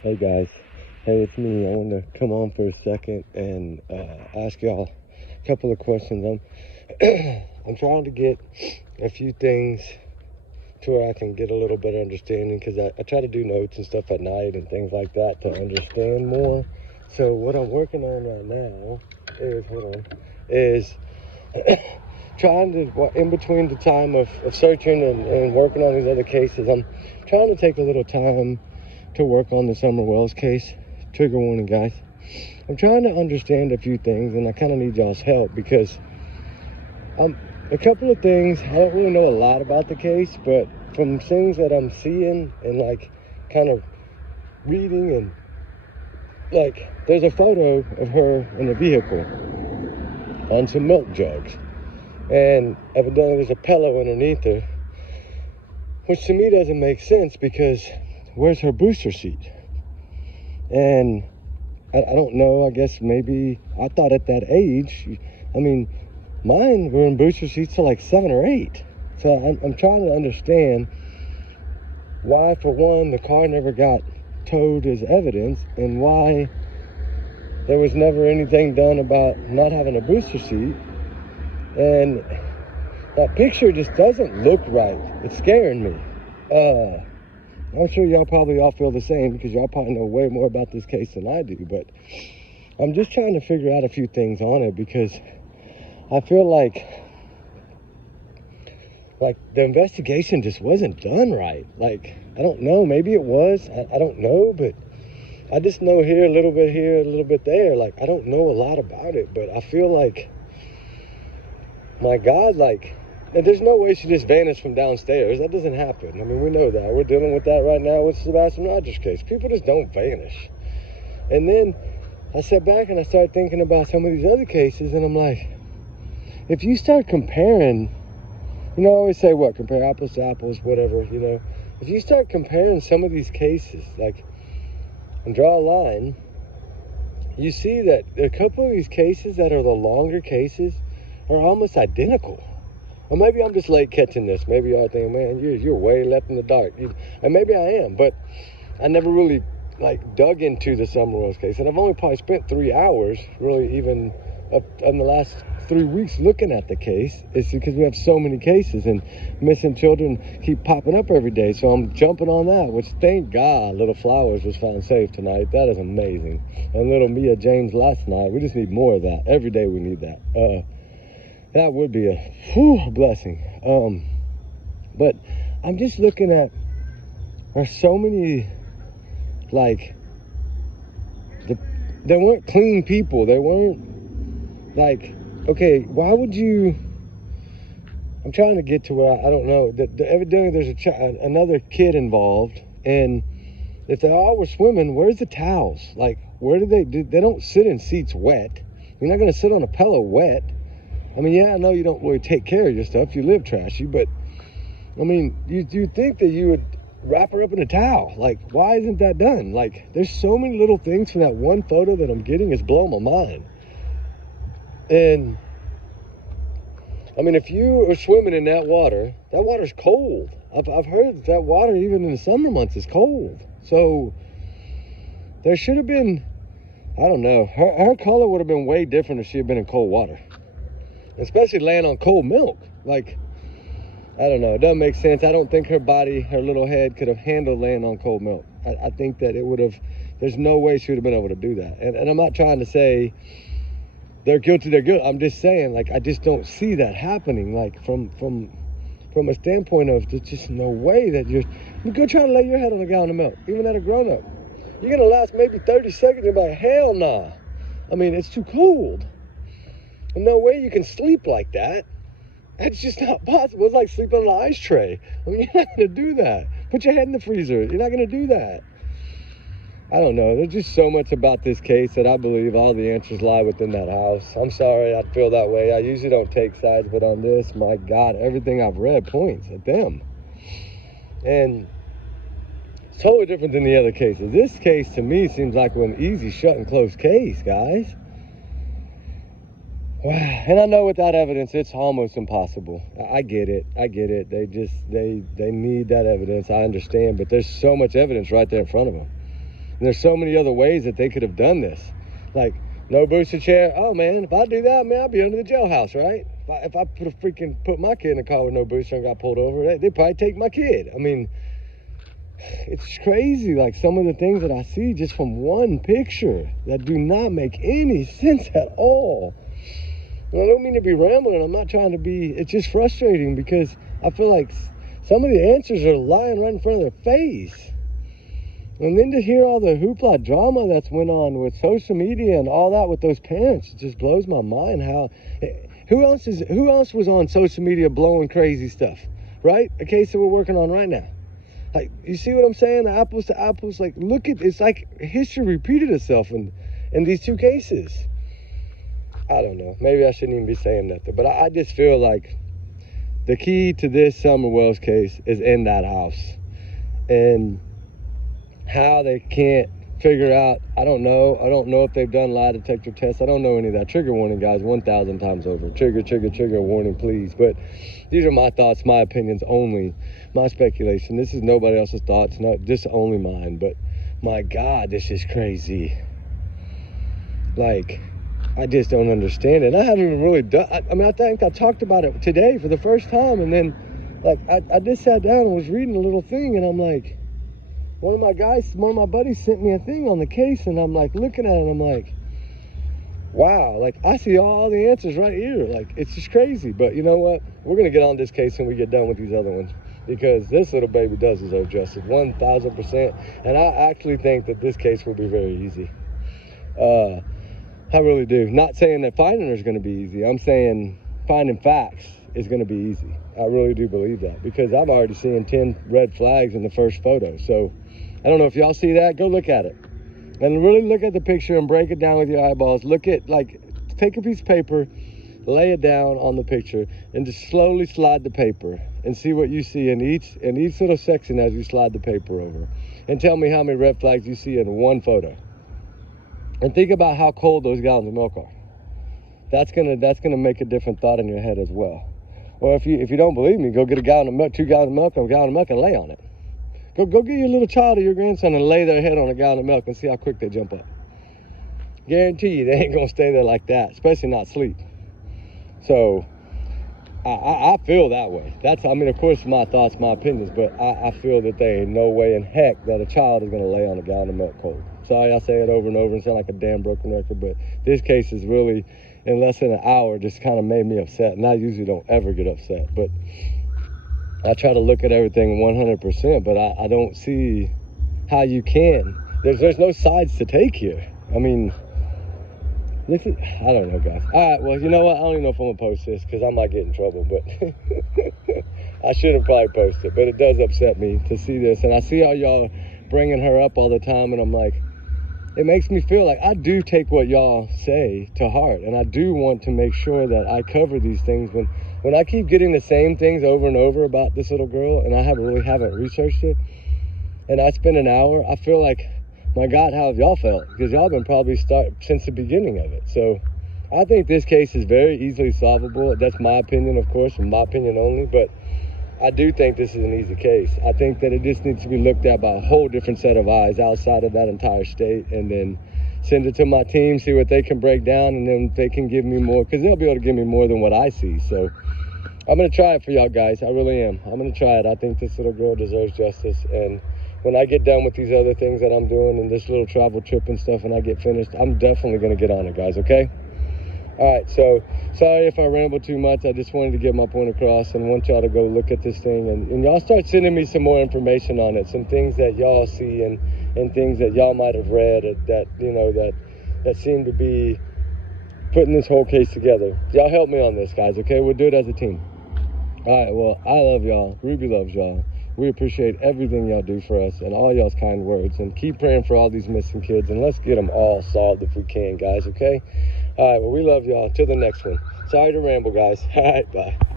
Hey guys, hey, it's me. I want to come on for a second and ask y'all a couple of questions. I'm trying to get a few things to where I can get a little better understanding, because I try to do notes and stuff at night and things like that to understand more. So what I'm working on right now is trying to, in between the time of searching and working on these other cases, I'm trying to take a little time to work on the Summer Wells case. Trigger warning, guys. I'm trying to understand a few things, and I kind of need y'all's help, because a couple of things, I don't really know a lot about the case, but from things that I'm seeing and like kind of reading, and like there's a photo of her in a vehicle on some milk jugs, and evidently there's a pillow underneath her, which to me doesn't make sense, because where's her booster seat? And I don't know, I guess maybe, I thought at that age, I mean, mine were in booster seats till like 7 or 8. So I'm trying to understand why, for one, the car never got towed as evidence, and why there was never anything done about not having a booster seat. And that picture just doesn't look right. It's scaring me. I'm sure y'all probably all feel the same, because y'all probably know way more about this case than I do, but I'm just trying to figure out a few things on it, because I feel like the investigation just wasn't done right. Like, I don't know, maybe it was, I don't know, but I just know here, a little bit here, a little bit there. Like, I don't know a lot about it, but I feel like, my God, like, and there's no way she just vanished from downstairs. That doesn't happen. I mean, we know that. We're dealing with that right now with Sebastian Rogers' case. People just don't vanish. And then I sat back and I started thinking about some of these other cases, and I'm like, if you start comparing, I always say, what, compare apples to apples, whatever, if you start comparing some of these cases, like, and draw a line, you see that a couple of these cases that are the longer cases are almost identical. Or maybe I'm just late catching this. Maybe y'all think, man, you're way left in the dark. And maybe I am, but I never really dug into the Summer Wells case. And I've only probably spent 3 hours, really, even up in the last 3 weeks looking at the case. It's because we have so many cases, and missing children keep popping up every day. So I'm jumping on that, which, thank God, Little Flowers was found safe tonight. That is amazing. And little Mia James last night. We just need more of that. Every day we need that. That would be a blessing. But I'm just looking at, there's so many, they weren't clean people. They weren't, okay, why would you, I'm trying to get to where, I don't know, evidently there's another kid involved, and if they all were swimming, where's the towels? Where do they don't sit in seats wet. You're not going to sit on a pillow wet. I mean, yeah, I know you don't really take care of your stuff. You live trashy, but, I mean, you'd think that you would wrap her up in a towel. Why isn't that done? There's so many little things from that one photo that I'm getting is blowing my mind. And, I mean, if you are swimming in that water's cold. I've heard that water, even in the summer months, is cold. So, there should have been, I don't know, her color would have been way different if she had been in cold water. Especially laying on cold milk. I don't know, it doesn't make sense. I don't think her body, her little head could have handled laying on cold milk. I think that it would have, there's no way she would have been able to do that. And I'm not trying to say they're guilty, I'm just saying, I just don't see that happening. From a standpoint of, there's just no way that you go try to lay your head on a gallon of milk, even at a grown-up. You're going to last maybe 30 seconds, and you're like, hell nah. I mean, it's too cold. No way you can sleep like that. That's just not possible. It's like sleeping on an ice tray. I mean, you're not going to do that. Put your head in the freezer. You're not going to do that. I don't know. There's just so much about this case that I believe all the answers lie within that house. I'm sorry I feel that way. I usually don't take sides, but on this, my God, everything I've read points at them. And it's totally different than the other cases. This case, to me, seems like an easy shut and close case, guys. And I know without evidence, it's almost impossible. I get it. They need that evidence. I understand, but there's so much evidence right there in front of them. And there's so many other ways that they could have done this. Like, no booster chair. Oh man, if I do that, man, I'd be under the jailhouse, right? If I put my kid in the car with no booster and got pulled over, they'd probably take my kid. I mean, it's crazy, like some of the things that I see just from one picture that do not make any sense at all. And I don't mean to be rambling. I'm not trying to be. It's just frustrating because I feel like some of the answers are lying right in front of their face. And then to hear all the hoopla drama that's went on with social media and all that with those parents, it just blows my mind. How who else was on social media blowing crazy stuff, right? A case that we're working on right now. Like, you see what I'm saying? The apples to apples. Like, look at, it's like history repeated itself in these two cases. I don't know. Maybe I shouldn't even be saying that, but I just feel like the key to this Summer Wells case is in that house. And how they can't figure out, I don't know if they've done lie detector tests. I don't know any of that. Trigger warning, guys, 1,000 times over. Trigger warning, please. But these are my thoughts, my opinions only, my speculation. This is nobody else's thoughts, not just only mine. But my God, this is crazy. Like, I just don't understand it. I haven't even really done, I mean, I think I talked about it today for the first time. And then, like, I just sat down and was reading a little thing, and I'm like, one of my buddies sent me a thing on the case, and I'm like looking at it, and I'm like, wow, like I see all the answers right here. Like, it's just crazy. But you know what? We're going to get on this case when we get done with these other ones, because this little baby does deserve justice, 1,000%. And I actually think that this case will be very easy. I really do. Not saying that finding her is going to be easy. I'm saying finding facts is going to be easy. I really do believe that, because I'm already seeing 10 red flags in the first photo. So I don't know if y'all see that. Go look at it and really look at the picture and break it down with your eyeballs. Look at, like, take a piece of paper, lay it down on the picture, and just slowly slide the paper and see what you see in each little section as you slide the paper over. And tell me how many red flags you see in one photo. And think about how cold those gallons of milk are. That's gonna make a different thought in your head as well. Or if you don't believe me, go get a gallon of milk, 2 gallons of milk, or a gallon of milk, and lay on it. Go get your little child or your grandson and lay their head on a gallon of milk and see how quick they jump up. Guarantee you they ain't gonna stay there like that, especially not sleep. So I feel that way. I mean, of course, my thoughts, my opinions, but I feel that there ain't no way in heck that a child is gonna lay on a gallon of milk cold. Sorry, I say it over and over and sound like a damn broken record, but this case is really, in less than an hour, just kind of made me upset. And I usually don't ever get upset, but I try to look at everything 100%, but I don't see how you can. There's no sides to take here. I mean, I don't know, guys. All right, well, you know what? I don't even know if I'm gonna post this, because I might get in trouble, but I shouldn't probably post it, but it does upset me to see this. And I see how y'all bringing her up all the time, and I'm like, it makes me feel like I do take what y'all say to heart, and I do want to make sure that I cover these things. When I keep getting the same things over and over about this little girl, and I really haven't researched it, and I spend an hour, I feel like, my God, how have y'all felt? Because y'all been probably since the beginning of it. So I think this case is very easily solvable. That's my opinion, of course, and my opinion only, but I do think this is an easy case. I think that it just needs to be looked at by a whole different set of eyes outside of that entire state, and then send it to my team, see what they can break down, and then they can give me more, because they'll be able to give me more than what I see. So I'm going to try it for y'all guys. I really am. I'm going to try it. I think this little girl deserves justice, and when I get done with these other things that I'm doing and this little travel trip and stuff, and I get finished, I'm definitely going to get on it, guys, okay? All right, so sorry if I ramble too much. I just wanted to get my point across and want y'all to go look at this thing. And y'all start sending me some more information on it, some things that y'all see and things that y'all might have read that, you know, that seem to be putting this whole case together. Y'all help me on this, guys, okay? We'll do it as a team. All right, well, I love y'all. Ruby loves y'all. We appreciate everything y'all do for us and all y'all's kind words. And keep praying for all these missing kids. And let's get them all solved if we can, guys, okay? All right, well, we love y'all. Till the next one. Sorry to ramble, guys. All right, bye.